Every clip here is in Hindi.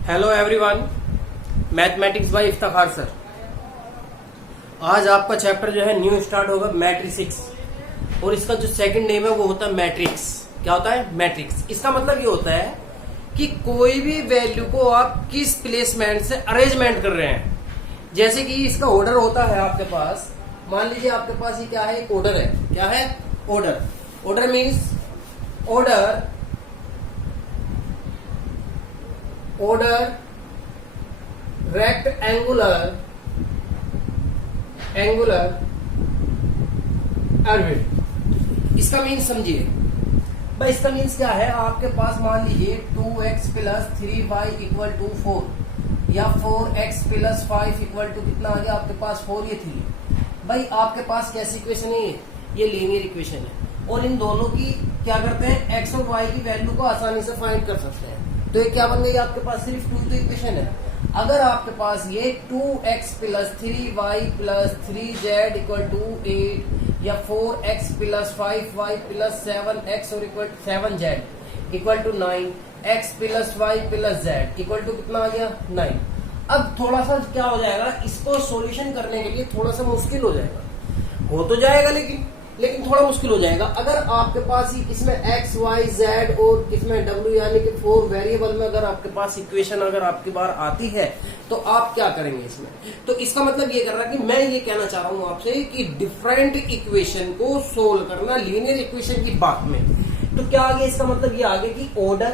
Hello everyone, mathematics bye Iftikhar sir. आज आपका चैप्टर जो है न्यू स्टार्ट होगा मैट्रिक्स, और इसका जो सेकंड नेम है वो होता है मैट्रिक्स। क्या होता है? मैट्रिक्स। इसका मतलब ये होता है कि कोई भी वैल्यू को आप किस प्लेसमेंट से अरेंजमेंट कर रहे हैं। जैसे कि इसका ऑर्डर होता है आपके पास, मान लीजिए आपके पास ये क्या है, एक ऑर्डर है। क्या है? Order. Order means order rectangular orbit. इसका मीन्स समझिए भाई। इसका मीन्स क्या है, आपके पास मान लीजिए 2x plus 3y equal to 4 या 4x प्लस 5 इक्वल टू कितना आ गया आपके पास 4, ये 3। भाई आपके पास कैसी इक्वेशन है? ये लीनियर इक्वेशन है, और इन दोनों की क्या करते हैं, x और y की वैल्यू को आसानी से फाइंड कर सकते हैं। तो ये क्या बन गई आपके पास? सिर्फ 2 इक्वेशन है। अगर आपके पास ये 2x plus 3y plus 3z equal to 8 या 4x plus 5y plus 7x और equal 7z equal to 9, x plus y plus z equal to कितना आ गया 9। अब थोड़ा सा क्या हो जाएगा, इसको सॉल्यूशन करने के लिए थोड़ा सा मुश्किल हो जाएगा। हो तो जाएगा लेकिन थोड़ा मुश्किल हो जाएगा। अगर आपके पास इसमें x, y, z और इसमें w यानी कि 4 वेरिएबल में अगर आपके पास इक्वेशन अगर आपकी बार आती है तो आप क्या करेंगे इसमें? तो इसका मतलब ये कर रहा है कि मैं ये कहना चाह रहा हूं आपसे कि डिफरेंट इक्वेशन को सोल्व करना लीनियर इक्वेशन की बात में। तो क्या आगे इसका मतलब ये आगे कि ऑर्डर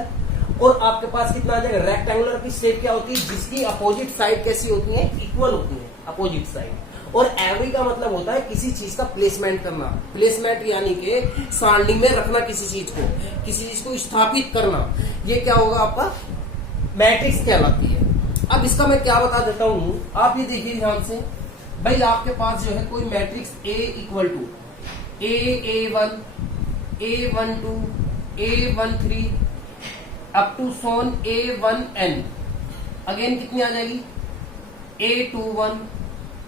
और आपके पास कितना आ जाएगा, रेक्टेंगुलर की शेप क्या होती है जिसकी अपोजिट साइड कैसी होती है, इक्वल होती है अपोजिट साइड। और एवरी का मतलब होता है किसी चीज का प्लेसमेंट करना। प्लेसमेंट यानी कि सारणी में रखना किसी चीज को स्थापित करना। ये क्या होगा आपका? मैट्रिक्स कहलाती है। अब इसका मैं क्या बता देता हूं, आप ये देखिए ध्यान से। भाई आपके पास जो है कोई matrix A equal to A1, A12, A13 up to सोन A1n। अगेन कितनी आ जाएगी? A21,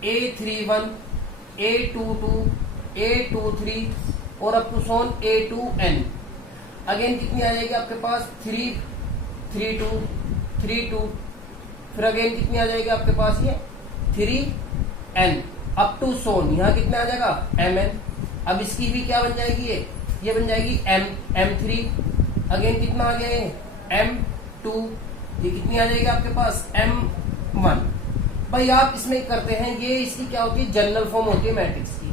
A31, A22, A23 और up to Son A2n। Again कितनी आ जाएगी आपके पास? 332, 32। फिर अगेन कितनी आ जाएगी आपके पास? ये 3n अप टू सोन यहाँ कितना आ जाएगा mn। अब इसकी भी क्या बन जाएगी? ये बन जाएगी m3। अगेन कितना आ गया ये m2। ये कितनी आ जाएगी आपके पास? m1। भाई आप इसमें करते हैं, ये इसकी क्या होती है, जनरल फॉर्म होती है मैट्रिक्स की।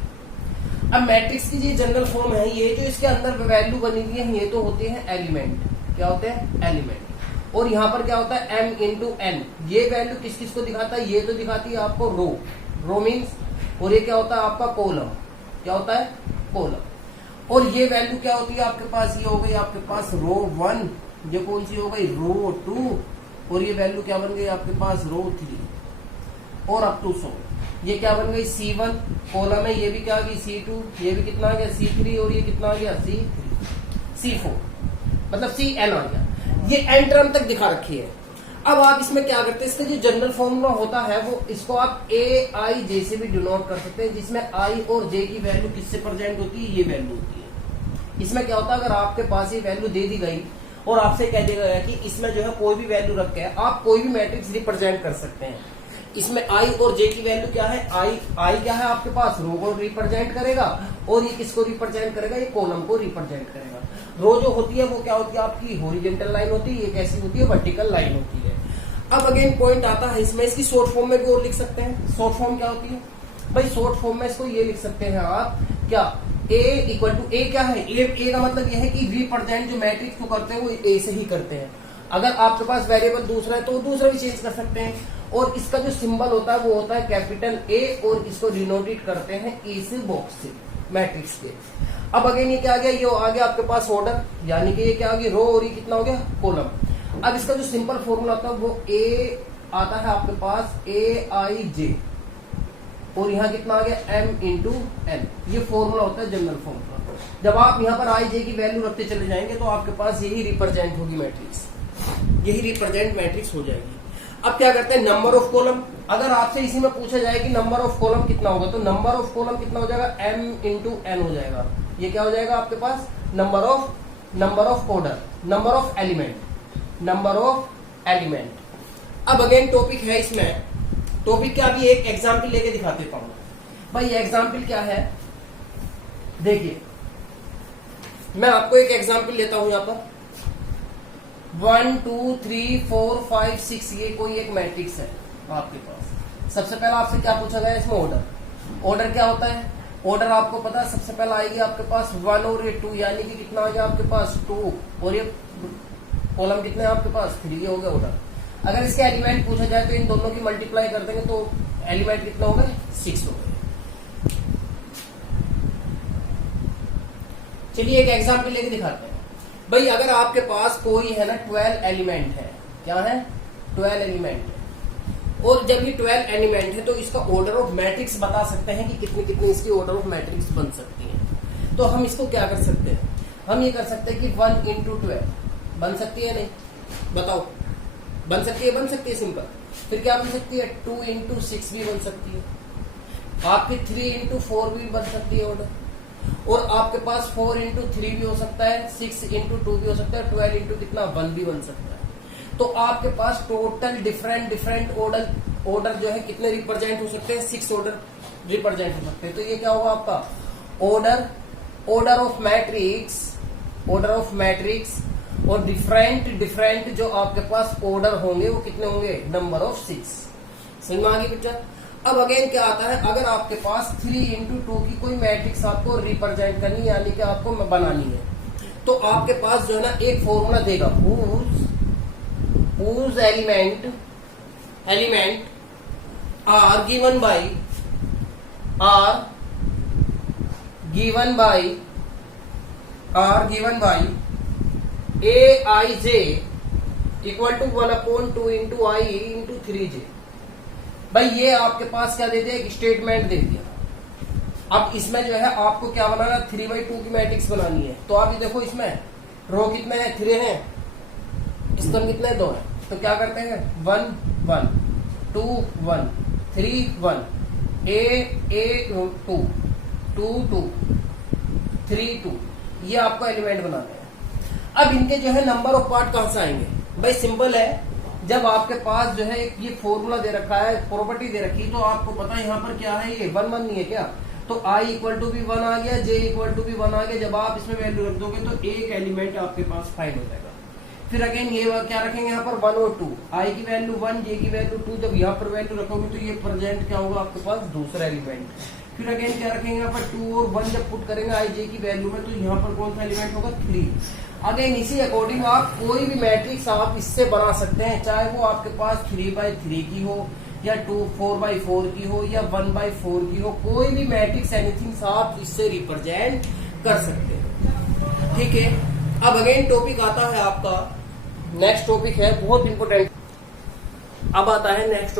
अब मैट्रिक्स की ये जनरल फॉर्म है, ये जो इसके अंदर वैल्यू बनी हुई है ये तो होते हैं एलिमेंट। क्या होते हैं? एलिमेंट। और यहाँ पर क्या होता है? m into n। ये वैल्यू किस किस को दिखाता है? ये तो दिखाती है आपको रो मीन्स। और ये क्या होता है आपका? कॉलम। क्या होता है? कॉलम। और ये वैल्यू क्या होती है आपके पास? ये हो गई आपके पास रो 1। ये कौन सी हो गई? रो 2। और ये वैल्यू क्या बन गई आपके पास? रो 3 और अप टू सो। ये क्या बन गई? C1 कॉलम है। ये भी क्या आ गई? C2। ये भी कितना आ गया? C3। और ये कितना आ गया? C4 मतलब Cn आ गया। ये n टर्म तक दिखा रखी है। अब आप इसमें क्या करते हैं, इसका जो जनरल फॉर्मूला होता है वो इसको आप AIJ से भी डिनोट कर सकते हैं, जिसमें I और J की वैल्यू किससे प्रेजेंट होती है? ये वैल्यू होती है। इसमें क्या होता है, अगर आपके पास ये वैल्यू दे दी गई और आपसे कह दिया गया कि इसमें जो है कोई भी वैल्यू रख के आप कोई भी मैट्रिक्स रिप्रेजेंट कर सकते हैं। इसमें I और J की वैल्यू क्या है? I क्या है आपके पास? रो को रिप्रेजेंट करेगा। और ये किसको रिप्रेजेंट करेगा? ये कॉलम को रिप्रेजेंट करेगा। रो जो होती है वो क्या होती है आपकी? हॉरिजॉन्टल लाइन होती है। ये कैसी होती है? वर्टिकल लाइन होती है। अब अगेन पॉइंट आता है इसमें, इसकी शॉर्ट फॉर्म में भी और लिख सकते हैं। शॉर्ट फॉर्म क्या होती है भाई? शॉर्ट फॉर्म में इसको ये लिख सकते हैं आप, क्या A इक्वल टू A क्या है? A का मतलब यह है कि रिप्रेजेंट जो मैट्रिक्स को करते हैं वो A से ही करते हैं। अगर आपके पास वेरिएबल दूसरा है तो दूसरा भी चेंज कर सकते हैं। और इसका जो सिंबल होता है वो होता है कैपिटल A, और इसको डिनोटेट करते हैं इस बॉक्स से मैट्रिक्स के। अब अगेन ये क्या आ गया? ये आ गया आपके पास ऑर्डर, यानी कि ये क्या आ गया? रो। और ये कितना हो गया? कॉलम। अब इसका जो सिंपल फॉर्मूला होता है वो A आता है आपके पास AIJ, और यहाँ कितना आ गया? m into n। ये फॉर्मूला होता है जनरल फॉर्मूला। जब आप यहाँ पर I J की वैल्यू रखते चले जाएंगे तो आपके पास यही रिप्रेजेंट होगी मैट्रिक्स, यही रिप्रेजेंट मैट्रिक्स हो जाएगी। अब क्या करते हैं? Number of column. अगर आपसे इसी में पूछा जाए कि नंबर ऑफ कॉलम कितना होगा, तो नंबर ऑफ कॉलम कितना हो जाएगा? m इंटू n हो जाएगा। ये क्या हो जाएगा आपके पास? Number of order, number of element. अब अगेन टॉपिक है इसमें, टॉपिक क्या, अभी एक एग्जाम्पल लेके दिखा देता हूं भाई। एग्जाम्पल क्या है, देखिए मैं आपको एक एग्जाम्पल लेता हूं यहां पर 1 2 3 4 5 6, ये कोई एक मैट्रिक्स है आपके पास। सबसे पहला आपसे क्या पूछा गया इसमें, ऑर्डर। ऑर्डर क्या होता है, ऑर्डर आपको पता है, सबसे पहला आएगी आपके पास 1 और ये 2, यानी कि कितना आ गया आपके पास 2, और ये कॉलम कितने आपके पास 3, ये हो गया ऑर्डर। अगर इसके एलिमेंट पूछा जाए तो इन दोनों की मल्टीप्लाई कर देंगे तो एलिमेंट कितना होगा 6 होगा। चलिए एक एग्जाम्पल लेके दिखाते हैं भाई। अगर आपके पास कोई है ना 12 एलिमेंट है, क्या है 12 एलिमेंट है, और जब ये 12 एलिमेंट है तो इसका ऑर्डर ऑफ मैट्रिक्स बता सकते हैं कि कितनी कितनी इसकी ऑर्डर ऑफ मैट्रिक्स बन सकती है। तो हम इसको क्या कर सकते हैं, हम ये कर सकते हैं कि 1 into 12 बन सकती है, नहीं बताओ, बन सकती है सिंपल। फिर क्या बन सकती है 2 into 6 भी बन सकती है, आपकी 3 into 4 भी बन सकती है ऑर्डर, और आपके पास 4 into 3 भी हो सकता है, 6 into 2 भी हो सकता है, 12 into कितना 1 भी बन सकता है। तो आपके पास टोटल डिफरेंट ऑर्डर जो है कितने रिप्रेजेंट हो सकते हैं, 6 ऑर्डर रिप्रेजेंट हो सकते हैं। तो ये क्या होगा आपका ऑर्डर ऑफ मैट्रिक्स, और डिफरेंट जो आपके पास ऑर्डर होंगे वो कितने होंगे, नंबर ऑफ 6। समझ में आ गई पिक्चर। अब अगेन क्या आता है, अगर आपके पास 3 into 2 की कोई मैट्रिक्स आपको रिप्रेजेंट करनी है, यानी कि आपको बनानी है, तो आपके पास जो है ना एक फॉर्मूला देगा, whose element are given by aij equal to 1/2 into I into 3j। भाई ये आपके पास क्या दे दिया, एक स्टेटमेंट दे दिया। अब इसमें जो है आपको क्या बनाना, 3/2 की मैट्रिक्स बनानी है। तो आप ये देखो इसमें रो कितने हैं, 3 हैं, स्तंभ कितने 2 है। तो क्या करते हैं 1 1 2 1 3 1 2 2 2 3 2, ये आपको एलिमेंट बनाने हैं। अब इनके जो है नंबर ऑफ पार्ट कहां से आएंगे, भाई सिंपल है, जब आपके पास जो है ये फॉर्मूला दे रखा है, प्रॉपर्टी दे रखी है, तो आपको पता है यहाँ पर क्या है, ये 1 1 नहीं है क्या, तो I इक्वल टू भी 1 आ गया, J इक्वल टू भी 1 आ गया। जब आप इसमें वैल्यू रख दोगे तो एक एलिमेंट आपके पास फाइंड हो जाएगा। फिर अगेन ये क्या रखेंगे यहाँ पर 1 और 2, I की वैल्यू 1, J की वैल्यू 2। जब यहाँ पर वैल्यू रखोगे तो ये प्रेजेंट क्या होगा आपके पास, दूसरा एलिमेंट। फिर अगेन क्या रखेंगे यहाँ पर 2 और 1, जब पुट करेंगे I J की वैल्यू में, तो यहाँ पर कौन सा एलिमेंट होगा 3। अगेन इसी अकॉर्डिंग आप कोई भी मैट्रिक्स आप इससे बना सकते हैं, चाहे वो आपके पास 3/3 की हो, या 4/4 की हो, या 1/4 की हो, कोई भी मैट्रिक्स एनीथिंग आप इससे रिप्रेजेंट कर सकते हैं। ठीक है, अब अगेन टॉपिक आता है आपका, नेक्स्ट टॉपिक है बहुत इंपोर्टेंट। अब आता है नेक्स्ट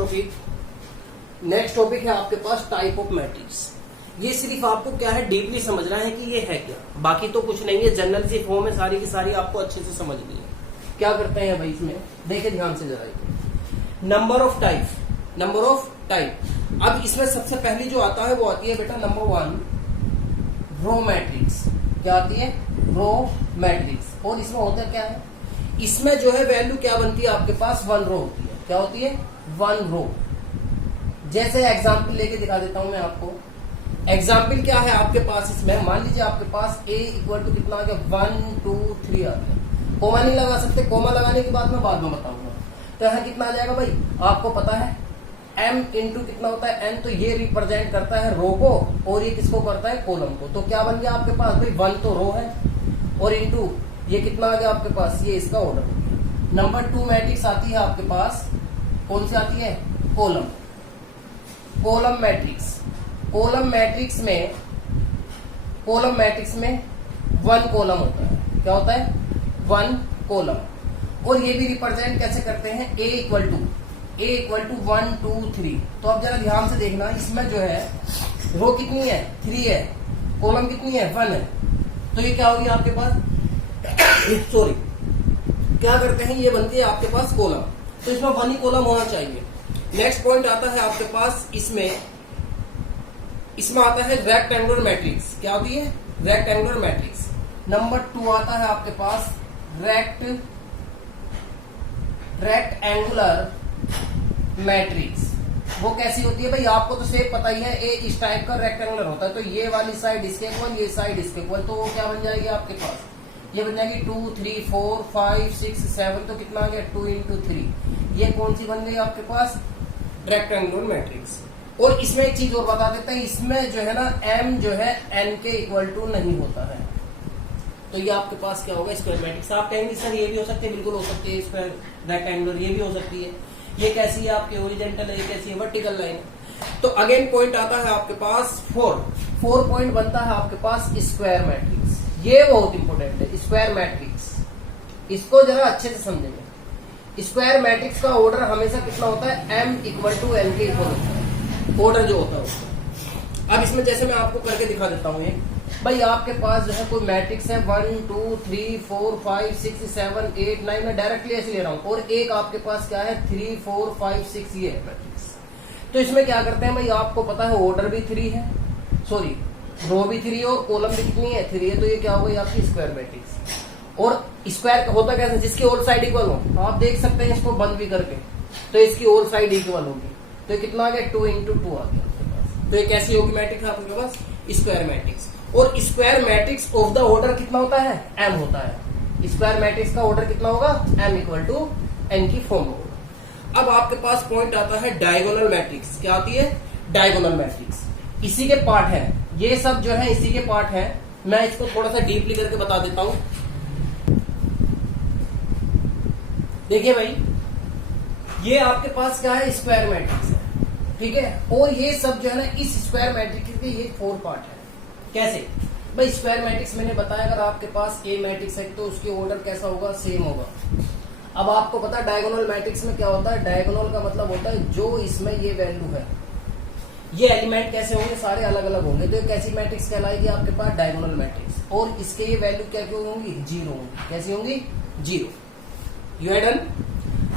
टॉपिक है आपके पास टाइप ऑफ मैट्रिक्स। ये सिर्फ आपको क्या है, डीपली समझना है कि ये है क्या, बाकी तो कुछ नहीं है, जनरल सी फॉर्म है, सारी की सारी आपको अच्छे से समझनी है। क्या करते हैं भाई इसमें, देखिए ध्यान से जरा, नंबर ऑफ टाइप। अब इसमें सबसे पहली जो आता है वो आती है बेटा नंबर 1 रो मैट्रिक्स। क्या आती है, रो मैट्रिक्स। और इसमें होता क्या है, इसमें जो है वैल्यू क्या बनती है आपके पास, 1 रो होती है। क्या होती है, 1 रो। जैसे एग्जाम्पल लेके दिखा देता हूं मैं आपको। एग्जाम्पल क्या है आपके पास, इसमें मान लीजिए आपके पास a इक्वल टू कितना आ गया 1 2 3 आ गया। कोमा नहीं लगा सकते, कोमा लगाने की बात मैं बाद में बताऊंगा। तो यहाँ कितना आ जाएगा भाई, आपको पता है m इंटू कितना होता है n, तो ये रिप्रेजेंट करता है रो को, और ये किसको करता है, कॉलम को। तो क्या बन गया आपके पास भाई, 1 तो रो है, और इंटू ये कितना आ गया आपके पास, ये इसका ऑर्डर। नंबर 2 मैट्रिक्स आती है आपके पास, कौन सी आती है, कॉलम मैट्रिक्स। कॉलम मैट्रिक्स में 1 कॉलम होता है। क्या होता है, 1 कॉलम। और ये भी रिप्रेजेंट कैसे करते हैं, a इक्वल टू 1 2 3। तो अब जरा ध्यान से देखना, इसमें जो है रो कितनी है, 3 है, कॉलम कितनी है, 1 है। तो ये क्या होगी आपके पास सॉरी, क्या करते हैं, ये बनती है आपके पास कॉलम। तो इसमें 1 ही कॉलम होना चाहिए। नेक्स्ट पॉइंट आता है आपके पास, इसमें आता है रेक्टेंगुलर मैट्रिक्स। क्या होती है, रेक्टेंगुलर मैट्रिक्स। नंबर 2 आता है आपके पास रेक्टेंगुलर मैट्रिक्स वो कैसी होती है भाई, आपको तो सेम पता ही है, ए इस टाइप का रेक्टेंगुलर होता है, तो ये वाली साइड इसके इक्वल, ये साइड इसके इक्वल, तो वो क्या बन जाएगी आपके पास, ये बन जाएगी 2 3 4 5 6 7, तो कितना आ गया 2 into 3, ये कौन सी बन गई आपके पास, रेक्टेंगुलर मैट्रिक्स। और इसमें एक चीज और बता देते हैं, इसमें जो है ना m जो है n के इक्वल टू नहीं होता है, तो ये आपके पास क्या होगा, स्क्वायर मैट्रिक्स। आप कहेंगे सर ये भी हो सकती है, बिल्कुल हो सकती है, स्क्वायर रेक्टेंगुलर ये भी हो सकती है। ये कैसी है आपकी हॉरिजॉन्टल है, ये कैसी है वर्टिकल लाइन। तो अगेन पॉइंट आता है आपके पास 4 पॉइंट बनता है आपके पास स्क्वायर मैट्रिक्स। ये बहुत इंपॉर्टेंट है स्क्वायर मैट्रिक्स, इसको जरा अच्छे से समझेंगे। स्क्वायर मैट्रिक्स का ऑर्डर हमेशा कितना होता है, m इक्वल टू n के इक्वल होता है, ऑर्डर जो होता है उसका। अब इसमें जैसे मैं आपको करके दिखा देता हूँ, ये भाई आपके पास जो है कोई मैट्रिक्स है 1 2 3 4 5 6 7 8 9, मैं डायरेक्टली ऐसे ले रहा हूँ, और एक आपके पास क्या है 3 4 5 6, ये है मैट्रिक्स। तो इसमें क्या करते हैं भाई, आपको पता है ऑर्डर भी 3 है, सॉरी रो भी 3 है और कॉलम भी कितनी है 3 है, तो ये क्या हो गई आपकी स्क्वायर मैट्रिक्स। और स्क्वायर होता कैसे, जिसकी ऑल साइड इक्वल हो, आप देख सकते हैं इसको बंद भी करके, तो इसकी ऑल साइड इक्वल होगी, तो ये कितना आ गया 2 into 2 आ गया आपके पास। तो ये कैसी होगी मैट्रिक्स आपके पास, स्क्वायर मैट्रिक्स। और square matrix of the order कितना होता है, m होता है। स्क्वायर मैट्रिक्स का ऑर्डर कितना होगा, m इक्वल टू n की फॉर्म होगा। अब आपके पास पॉइंट आता है डायगोनल मैट्रिक्स। क्या आती है, डायगोनल मैट्रिक्स, इसी के पार्ट है, ये सब जो है इसी के पार्ट है। मैं इसको थोड़ा सा डीपली करके बता देता हूं। देखिए भाई, ये आपके पास क्या है, स्क्वायर मैट्रिक्स है, ठीक है। और ये सब जो है ना इस स्क्वायर मैट्रिक्स के ये 4 पार्ट है। कैसे भाई, स्क्वायर मैट्रिक्स मैंने बताया, अगर आपके पास ए मैट्रिक्स है तो उसके ऑर्डर कैसा होगा, सेम होगा। अब आपको पता है डायगोनल मैट्रिक्स में क्या होता है, डायगोनल का मतलब होता है जो इसमें ये वैल्यू है, ये एलिमेंट कैसे होंगे, सारे अलग अलग होंगे, तो कैसी मैट्रिक्स कहलाएगी आपके पास, डायगोनल मैट्रिक्स। और इसके ये वैल्यू क्या क्यों होंगी, 0 होंगी। कैसी होंगी, 0। यू है डन।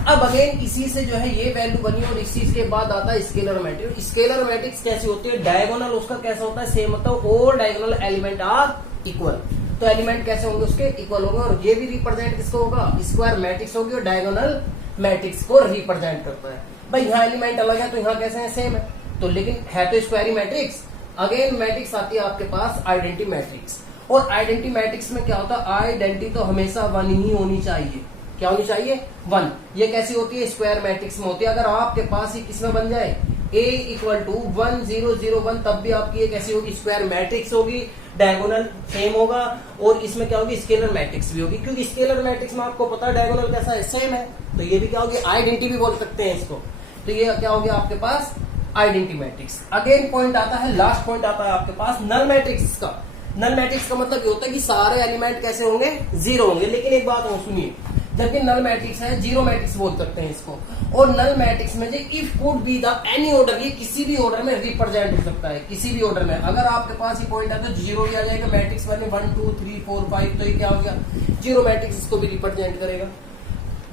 अब अगेन इसी से जो है ये वैल्यू बनी, और इसी के बाद आता है स्केलर मैट्रिक्स। स्केलर मैट्रिक्स कैसी होती है, डायगोनल उसका कैसा होता है, सेम होता है, all diagonal element are equal. तो एलिमेंट कैसे होंगे उसके, इक्वल होंगे। और ये भी रिप्रेजेंट किसको होगा, स्क्वायर मैट्रिक्स होगी, और डायगोनल मैट्रिक्स को रिप्रेजेंट करता है। भाई यहाँ एलिमेंट अलग है तो यहाँ कैसे है, सेम है, तो लेकिन है तो स्क्वायर मैट्रिक्स। अगेन मैट्रिक्स आती है आपके पास आइडेंटिटी मैट्रिक्स। और आइडेंटिटी मैट्रिक्स में क्या होता है, आइडेंटिटी तो हमेशा 1 ही होनी चाहिए। क्या होनी चाहिए, 1। ये कैसी होती है, स्क्वायर मैट्रिक्स में होती है। अगर आपके पास ही किसमें बन जाए, a इक्वल टू 1 0 0 1, तब भी आपकी ये कैसी होगी, स्क्वायर मैट्रिक्स होगी, डायगोनल सेम होगा। और इसमें क्या होगी, स्केलर मैट्रिक्स भी होगी, क्योंकि स्केलर मैट्रिक्स में आपको पता है डायगोनल कैसा है, सेम है। तो ये भी क्या होगी, आइडेंटिटी भी बोल सकते हैं इसको। तो ये क्या हो गया आपके पास, आइडेंटिटी मैट्रिक्स। अगेन पॉइंट आता है, लास्ट पॉइंट आता है आपके पास नल मैट्रिक्स का। नल मैट्रिक्स का मतलब ये होता है कि सारे एलिमेंट कैसे होंगे, 0 होंगे। लेकिन एक बात और सुनिए, जबकि नल मैट्रिक्स है, 0 मैट्रिक्स बोल सकते हैं इसको। और नल मैट्रिक्स में जो if could be the any order, ये किसी भी ऑर्डर में रिप्रेजेंट हो सकता है, किसी भी ऑर्डर में। अगर आपके पास ये पॉइंट है तो 0 भी आ जाएगा, मैट्रिक्स बने 1 2 3 4 5, तो ये क्या हो गया, 0 मैट्रिक्स इसको भी रिप्रेजेंट करेगा।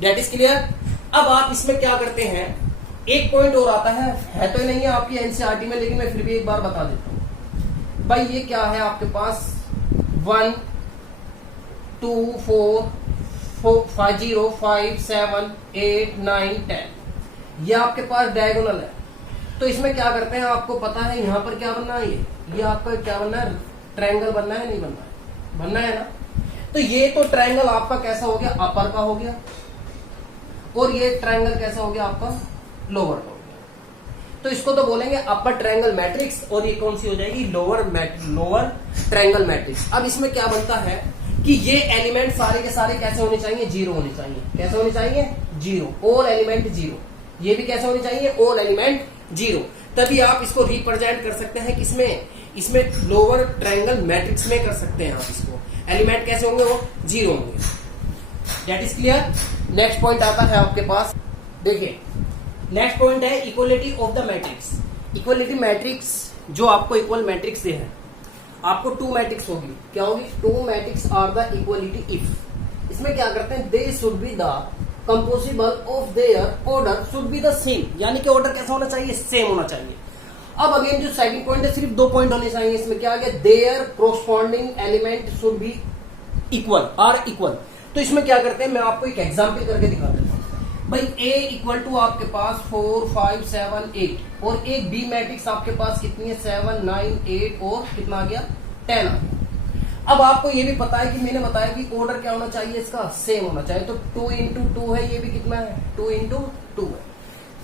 That is clear. अब आप इसमें क्या करते हैं, एक पॉइंट और आता है तो नहीं है आपकी एनसीईआरटी में, लेकिन मैं फिर भी एक बार बता देता हूं। भाई ये क्या है आपके पास, 1 2 4 5 0 5 7 8 9 10, ये आपके पास डायगोनल है। तो इसमें क्या करते हैं, आपको पता है यहाँ पर क्या बनना है, ये आपका क्या बनना है, ट्रायंगल बनना है, नहीं बनना है, बनना है ना। तो ये तो ट्रायंगल आपका कैसा हो गया, अपर का हो गया, और ये ट्रायंगल कैसा हो गया आपका, लोअर का हो गया। तो इसको तो बोलेंगे अपर ट्रायंगल मैट्रिक्स, और ये कौन सी हो जाएगी, लोअर ट्रायंगल मैट्रिक्स। अब इसमें क्या बनता है कि ये एलिमेंट सारे के सारे कैसे होने चाहिए, 0 होने चाहिए। कैसे होने चाहिए, 0, ऑल एलिमेंट 0। ये भी कैसे होने चाहिए, ऑल एलिमेंट 0। तभी आप इसको रिप्रेजेंट कर सकते हैं किसमें, इसमें लोअर ट्रायंगल मैट्रिक्स में कर सकते हैं आप इसको। एलिमेंट कैसे होंगे, वो 0 होंगे। That is clear. Next point आता है आपके पास, देखिए नेक्स्ट पॉइंट है equality of the matrix. Equality matrix जो आपको इक्वल मैट्रिक्स से है, आपको 2 मैट्रिक्स होगी। क्या होगी, 2 matrix are the equality if. इसमें क्या करते हैं, they should be the composable of their order should be the same, यानी कि ऑर्डर कैसा होना चाहिए, सेम होना चाहिए। अब अगेन जो सेकंड पॉइंट है, सिर्फ 2 पॉइंट होने चाहिए। इसमें क्या आ गया, their corresponding element should be equal, are equal. तो इसमें क्या करते हैं, मैं आपको एक एग्जाम्पल करके दिखा देता हूं। भाई A इक्वल टू आपके पास 4 5 7 8 और एक B मैट्रिक्स आपके पास कितनी है 7 9 8 और कितना आ गया 10 आ गया। अब आपको ये भी पता है कि मैंने बताया कि ऑर्डर क्या होना चाहिए, इसका सेम होना चाहिए। तो 2 इंटू 2 है, ये भी कितना है 2 इंटू 2 है।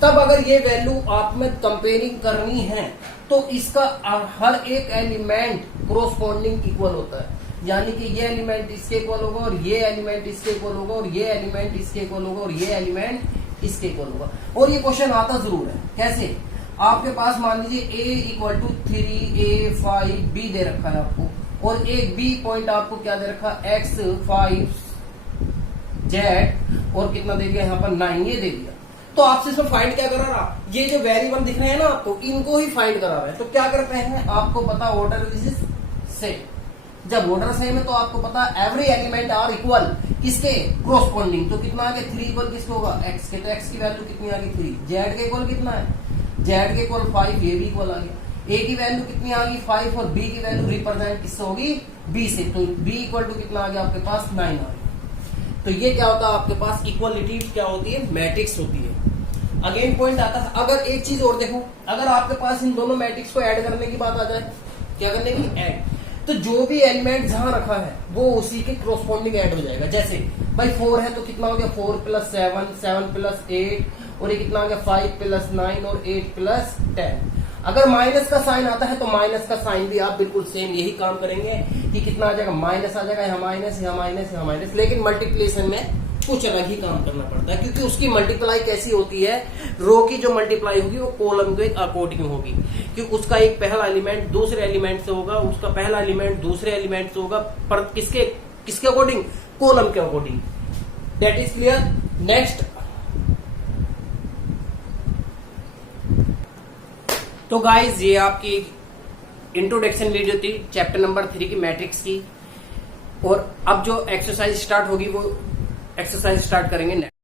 तब अगर ये वैल्यू आप में कंपेयरिंग करनी है तो इसका हर एक एलिमेंट कोरोस्पोंडिंग इक्वल होता है, यानी कि ये एलिमेंट इसके इक्वल होगा और ये एलिमेंट इसके इक्वल होगा और ये एलिमेंट इसके इक्वल होगा और ये एलिमेंट इसके इक्वल होगा। और ये क्वेश्चन आता जरूर है। कैसे? आपके पास मान लीजिए A equal to 3A 5B दे रखा है आपको, और एक B पॉइंट आपको क्या दे रखा है X 5 Z और कितना दे दिया यहाँ पर 9 ये दे दिया। तो आपसे इसमें फाइंड क्या करा रहा, ये जो वेरिएबल दिख रहे हैं ना आपको, इनको ही फाइंड करा रहा है। तो क्या करते हैं, आपको पता ऑर्डर इज सेम। जब ऑर्डर सेम है तो आपको पता एवरी एलिमेंट आर इक्वल किसके कोरोस्पोंडिंग। तो कितना आ गया 3 इक्वल किसको होगा x के, तो x की वैल्यू कितनी आ गई 3। z के इक्वल कितना है, z के इक्वल 5, ये भी इक्वल आ गया। a की वैल्यू कितनी आ गई 5 और b की वैल्यू रिप्रेजेंट किससे होगी b से, तो b इक्वल टू कितना आ गया आपके पास 9 आ गया। तो ये क्या होता है आपके पास इक्वलिटी क्या होती है, मैट्रिक्स होती है। अगेन पॉइंट आता है, अगर एक चीज और देखो, अगर आपके पास इन दोनों मैट्रिक्स को ऐड करने की बात आ जाए, क्या करने की ऐड, तो जो भी एलिमेंट जहां रखा है वो उसी के कोरोस्पोंडिंग ऐड हो जाएगा। जैसे भाई 4 है तो कितना हो गया 4 प्लस 7 7 प्लस 8 और ये कितना आ गया 5 प्लस 9 और 8 प्लस 10। अगर माइनस का साइन आता है तो माइनस का साइन भी आप बिल्कुल सेम यही काम करेंगे कि कितना आ जाएगा माइनस आ जाएगा, यहाँ माइनस यहाँ माइनस यहाँ माइनस। लेकिन मल्टीप्लिकेशन में कुछ अलग ही काम करना पड़ता है, क्योंकि उसकी मल्टीप्लाई कैसी होती है, रो की जो मल्टीप्लाई होगी वो कॉलम के अकॉर्डिंग होगी, क्योंकि उसका एक पहला एलिमेंट दूसरे एलिमेंट से होगा, उसका पहला एलिमेंट दूसरे एलिमेंट से होगा, पर किसके अकॉर्डिंग, कॉलम के according. That is clear. Next, तो गाइज ये आपकी इंट्रोडक्शन वीडियो थी चैप्टर नंबर 3 की मैट्रिक्स की, और अब जो एक्सरसाइज स्टार्ट होगी वो एक्सरसाइज स्टार्ट करेंगे नेक्स्ट।